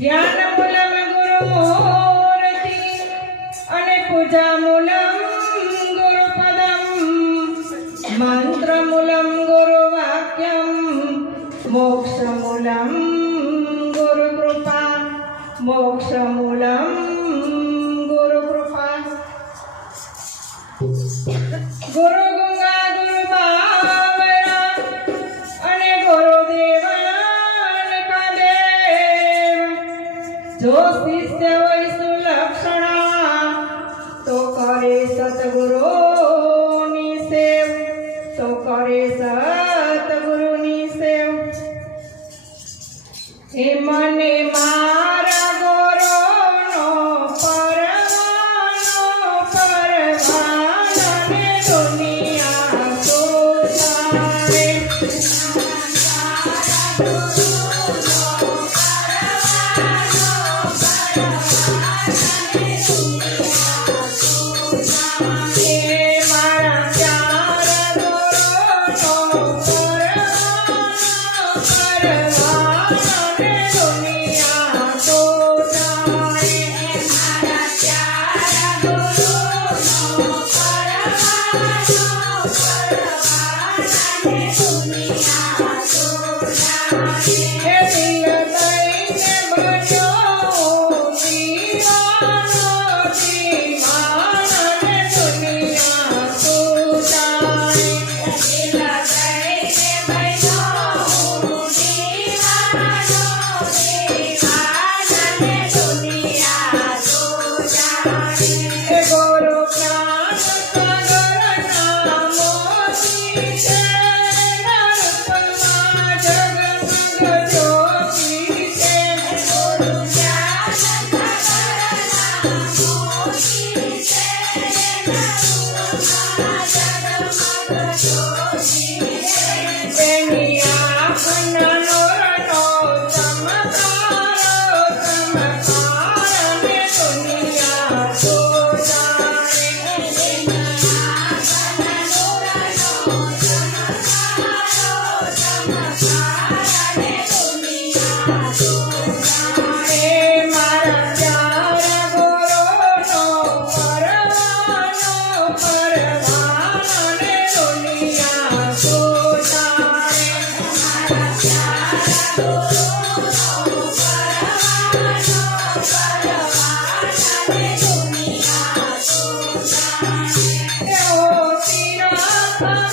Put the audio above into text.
ధ్యానములం గురురతి అనే పూజాములం గురుపదం. మంత్రములం గురువాక్యం మోక్షములం గురుకృప మోక్షములం గురుకృప. గురు Bye. Thank you.